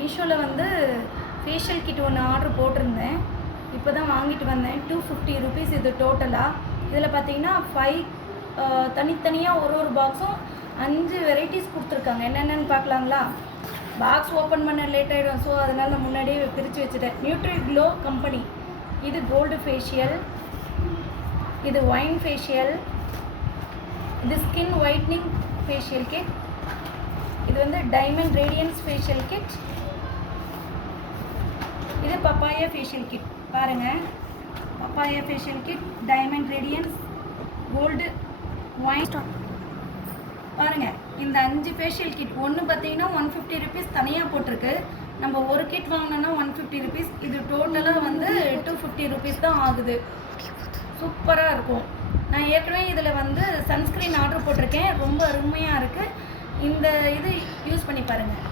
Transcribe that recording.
மீஷோவில் வந்து facial kit ஒன்று ஆர்டர் போட்டிருந்தேன். இப்போ தான் வாங்கிட்டு வந்தேன். 250 ருபீஸ் இது டோட்டலாக. இதில் பார்த்தீங்கன்னா 5 தனித்தனியாக ஒரு பாக்ஸும் 5 வெரைட்டிஸ் கொடுத்துருக்காங்க. என்னென்னு பார்க்கலாங்களா? பாக்ஸ் ஓப்பன் பண்ண லேட் ஆகிடும். ஸோ அதனால் நான் முன்னாடியே பிரித்து வச்சுட்டேன். Nutri Glow company. இது கோல்டு ஃபேஷியல், இது ஒயின் ஃபேஷியல், இது ஸ்கின் ஒயிட்னிங் ஃபேஷியல் கிட், இது வந்து டைமண்ட் ரேடியன்ஸ் ஃபேஷியல் கிட், இது பப்பாயா ஃபேஷியல் கிட். பாருங்கள், papaya facial kit, diamond radiance, gold wine. பாருங்கள், இந்த 5 ஃபேஷியல் கிட் ஒன்று பார்த்தீங்கன்னா 150 ருபீஸ் தனியாக போட்டிருக்கு. நம்ம ஒரு கிட் வாங்கினோன்னா 150 ருபீஸ். இது டோட்டலாக வந்து 250 ருபீஸ் தான் ஆகுது. சூப்பராக இருக்கும். நான் ஏற்கனவே இதில் வந்து சன்ஸ்க்ரீன் ஆர்டர் போட்டிருக்கேன். ரொம்ப அருமையாக இருக்குது. இந்த இது யூஸ் பண்ணி பாருங்கள்.